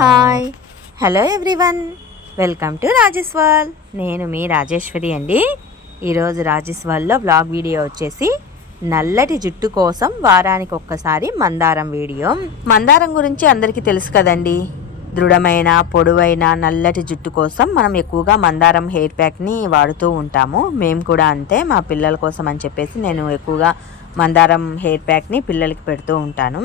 Hi. Hello everyone. Welcome to రాజేశ్వాల్ నేను మీ రాజేశ్వరి అండి. ఈరోజు రాజేశ్వాల్లో బ్లాగ్ వీడియో వచ్చేసి నల్లటి జుట్టు కోసం వారానికి ఒక్కసారి మందారం వీడియో. మందారం గురించి అందరికీ తెలుసు కదండి. దృఢమైన పొడవైన నల్లటి జుట్టు కోసం మనం ఎక్కువగా మందారం హెయిర్ ప్యాక్ని వాడుతూ ఉంటాము. మేము కూడా అంతే మా పిల్లల కోసం అని చెప్పేసి నేను ఎక్కువగా మందారం హెయిర్ ప్యాక్ని పిల్లలకి పెడుతూ ఉంటాను.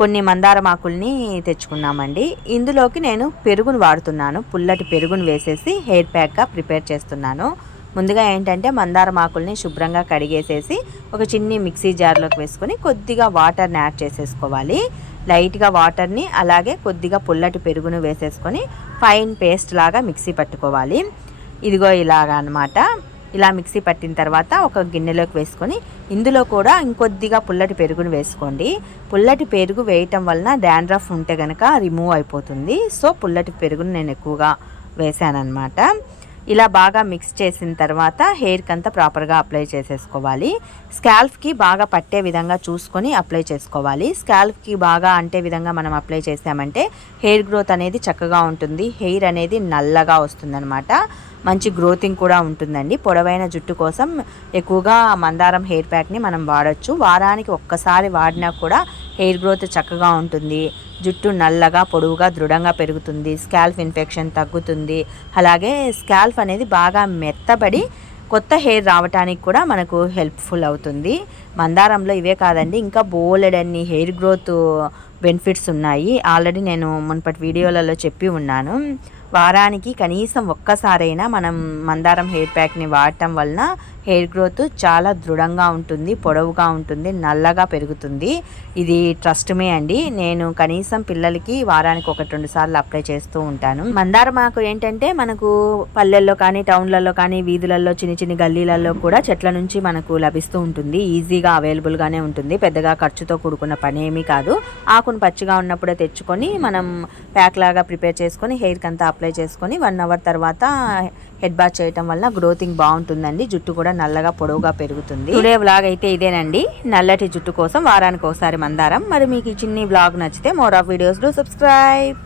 కొన్ని మందారమాకుల్ని తెచ్చుకున్నామండి. ఇందులోకి నేను పెరుగును వాడుతున్నాను. పుల్లటి పెరుగును వేసేసి హెయిర్ ప్యాక్గా ప్రిపేర్ చేస్తున్నాను. ముందుగా ఏంటంటే మందారమాకుల్ని శుభ్రంగా కడిగేసేసి ఒక చిన్ని మిక్సీ జార్లోకి వేసుకొని కొద్దిగా వాటర్ని యాడ్ చేసేసుకోవాలి. లైట్గా వాటర్ని అలాగే కొద్దిగా పుల్లటి పెరుగును వేసేసుకొని ఫైన్ పేస్ట్ లాగా మిక్సీ పట్టుకోవాలి. ఇదిగో ఇలాగా అనమాట ఇలా మిక్సీ పట్టిన తర్వాత ఒక గిన్నెలోకి వేసుకొని ఇందులో కూడా ఇంకొద్దిగా పుల్లటి పెరుగును వేసుకోండి. పుల్లటి పెరుగు వేయటం వలన డాండ్రఫ్ ఉంటే కనుక రిమూవ్ అయిపోతుంది. సో పుల్లటి పెరుగును నేను ఎక్కువగా వేసానమాట ఇలా బాగా మిక్స్ చేసిన తర్వాత హెయిర్కి అంతా ప్రాపర్గా అప్లై చేసేసుకోవాలి. స్కాల్ఫ్కి బాగా పట్టే విధంగా చూసుకొని అప్లై చేసుకోవాలి. స్కాల్ఫ్కి బాగా అంటే విధంగా మనం అప్లై చేసామంటే హెయిర్ గ్రోత్ అనేది చక్కగా ఉంటుంది. హెయిర్ అనేది నల్లగా వస్తుందన్నమాట. మంచి గ్రోతింగ్ కూడా ఉంటుందండి. పొడవైన జుట్టు కోసం ఎక్కువగా మందారం హెయిర్ ప్యాక్ని మనం వాడచ్చు. వారానికి ఒక్కసారి వాడినా కూడా హెయిర్ గ్రోత్ చక్కగా ఉంటుంది. జుట్టు నల్లగా పొడవుగా దృఢంగా పెరుగుతుంది. స్కాల్ఫ్ ఇన్ఫెక్షన్ తగ్గుతుంది. అలాగే స్కాల్ఫ్ అనేది బాగా మెత్తబడి కొత్త హెయిర్ రావడానికి కూడా మనకు హెల్ప్ఫుల్ అవుతుంది. మందారంలో ఇవే కాదండి ఇంకా బోలెడన్ని హెయిర్ గ్రోత్ బెనిఫిట్స్ ఉన్నాయి. ఆల్రెడీ నేను మునుపటి వీడియోలలో చెప్పి ఉన్నాను. వారానికి కనీసం ఒక్కసారైనా మనం మందారం హెయిర్ ప్యాక్ని వాడటం వలన హెయిర్ గ్రోత్ చాలా దృఢంగా ఉంటుంది పొడవుగా ఉంటుంది నల్లగా పెరుగుతుంది. ఇది ట్రస్ట్ మే అండి. నేను కనీసం పిల్లలకి వారానికి ఒకటి రెండు సార్లు అప్లై చేస్తూ ఉంటాను. మందారం ఆకు ఏంటంటే మనకు పల్లెల్లో కానీ టౌన్లలో కానీ వీధులలో చిన్న చిన్న గల్లీలలో కూడా చెట్ల నుంచి మనకు లభిస్తూ ఉంటుంది. ఈజీగా అవైలబుల్గానే ఉంటుంది. పెద్దగా ఖర్చుతో కూడుకున్న పని ఏమీ కాదు. కొన్ని పచ్చిగా ఉన్నప్పుడే తెచ్చుకొని మనం ప్యాక్ లాగా ప్రిపేర్ చేసుకొని హెయిర్కి అంతా అప్లై చేసుకొని వన్ అవర్ తర్వాత హెడ్ బాత్ చేయటం వల్ల గ్రోతింగ్ బాగుంటుందండి. జుట్టు కూడా నల్లగా పొడవుగా పెరుగుతుంది. టుడే వ్లాగ్ అయితే ఇదేనండి. నల్లటి జుట్టు కోసం వారానికి ఒకసారి మందారం. మరి మీకు ఈ చిన్ని వ్లాగ్ నచ్చితే మోర్ ఆఫ్ వీడియోస్లో సబ్స్క్రైబ్.